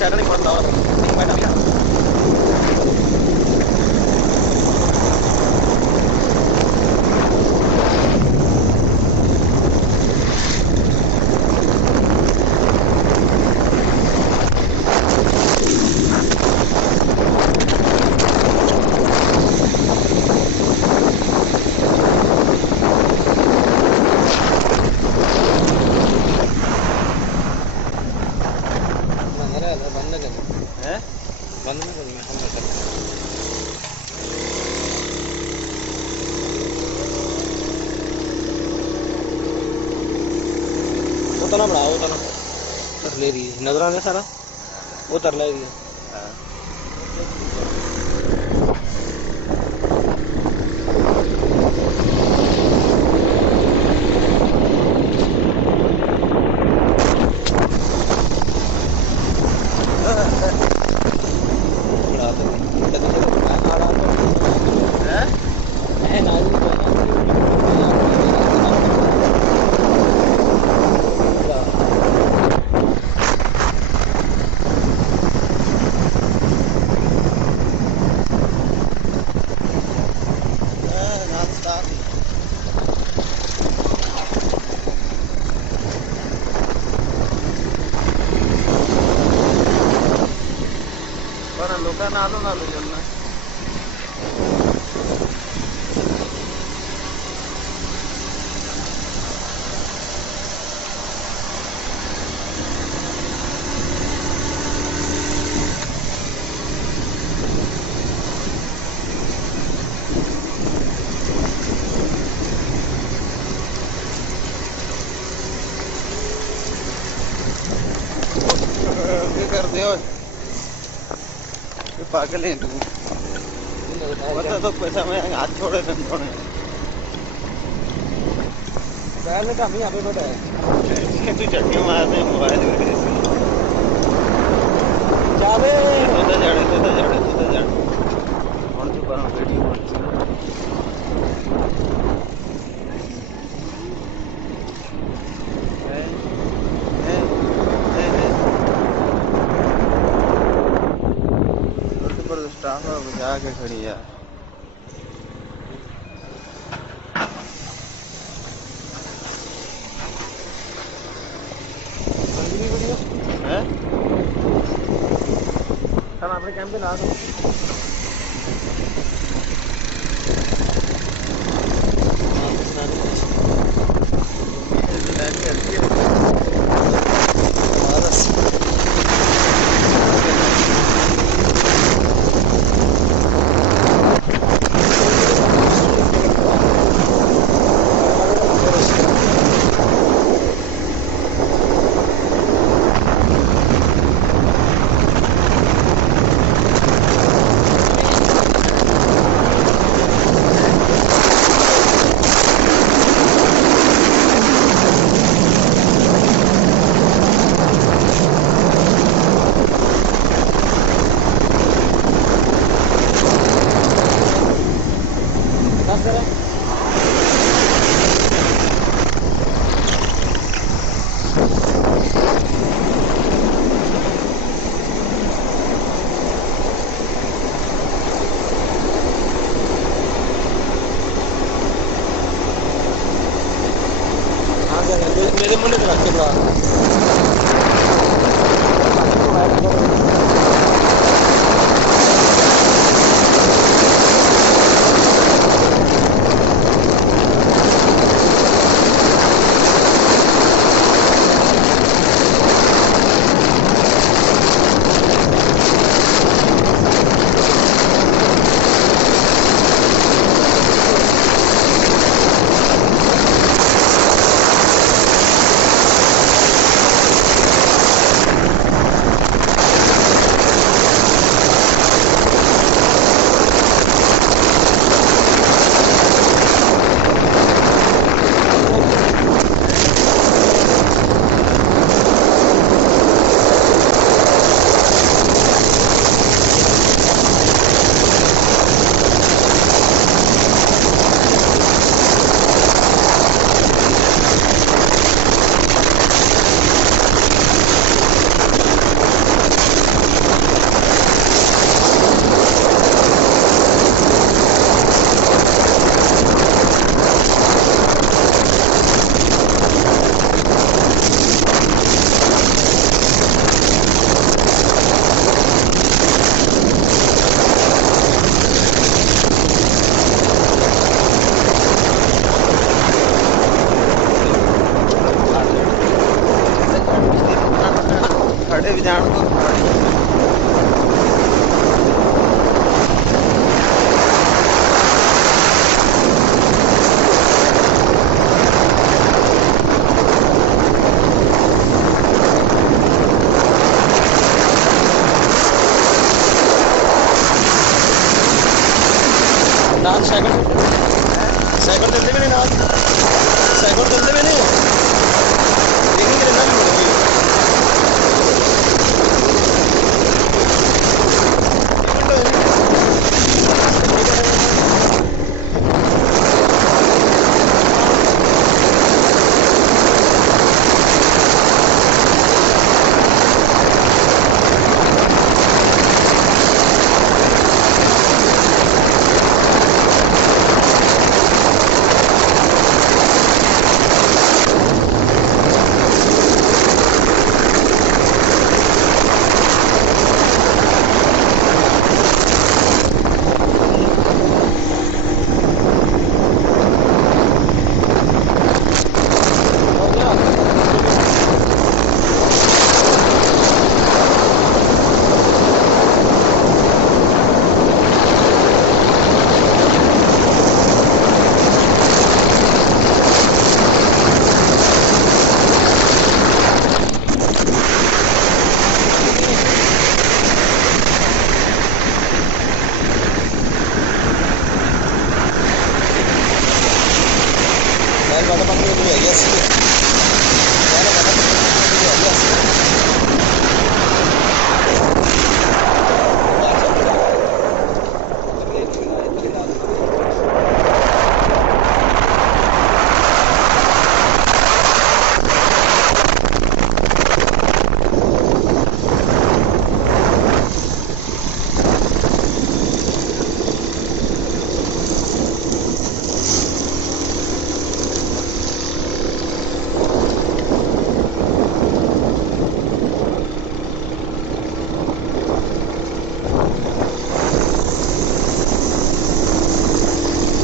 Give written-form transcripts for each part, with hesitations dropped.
Saya kan di Pondok, di mana ya? बंद नहीं करेंगे हम कर उतना बड़ा उतना कर ले रही है नजर आ रहा सारा वो तर ले रही है नालो नालो जल्ला कर दे पागल है तू बता तो पैसा मैं हाथ छोड़े थे थोड़े बैल में काम ही यहाँ पे बैठा है तू चटनी मार दे मोबाइल में जावे तो जाड़े कौन सी पर वीडियो स्टाफ बजा के खड़ी है वीडियो हैं हम अपने कैंप पे ला दो मेरे मुंडे तो रखे ਵੀ ਜਾਣ ਤੋਂ ਨਾਲ ਸਾਈਕਲ ਦਿੰਦੇ ਵੀ ਨੇ ਨਾਲ ਸਾਈਕਲ ਦਿੰਦੇ ਵੀ ਨੇ ਲੇਕਿਨ ਮੇਰੇ ਨਾਲ ਨਹੀਂ ਹੋਣੀ ਵਾਟਰ ਪੰਪ ਨੂੰ ਲੈ ਗਿਆ ਸੀ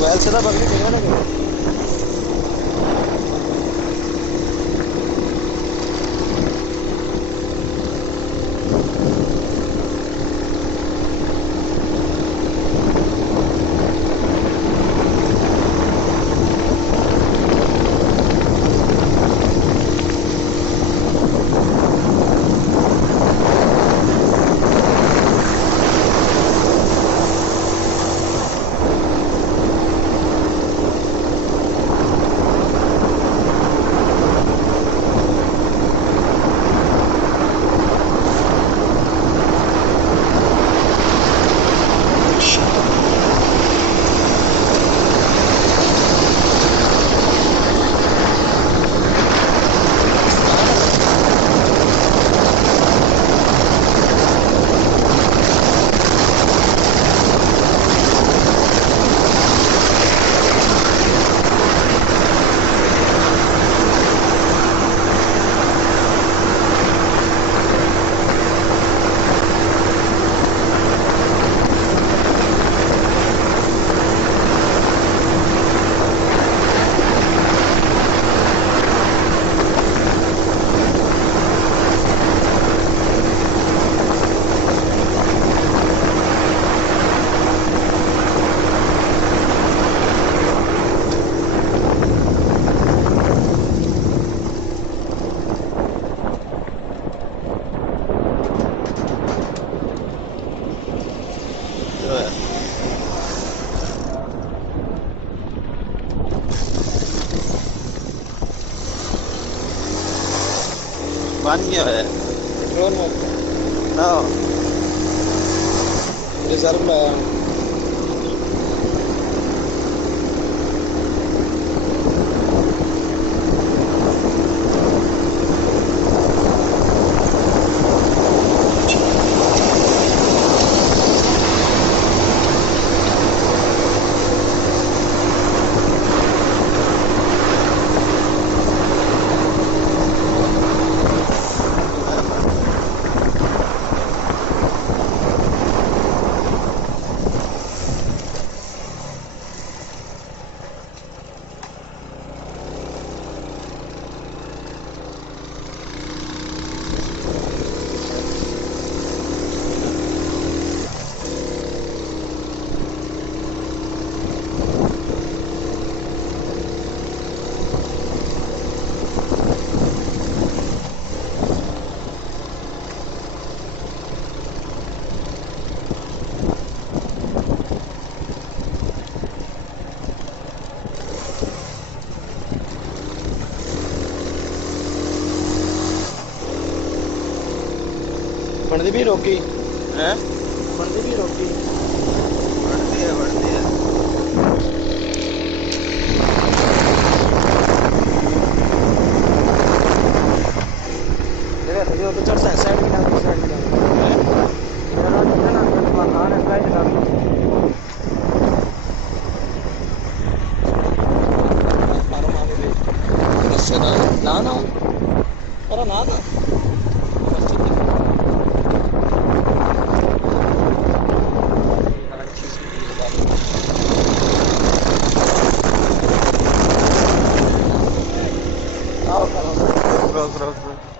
मोबाइल से पकड़ी देगा ना बन गया है पेट्रोल में ना रिजर्व लाया ਬਣਦੀ ਵੀ ਰੋਕੀ है ਬਣਦੀ ਵੀ ਰੋਕੀ बढ़ती है बढ़ती है देखा तो चढ़ता है साइड में ना साइड में मेरा ना मकान है साइड में ना ना अरे ना ना रोक रोक रोक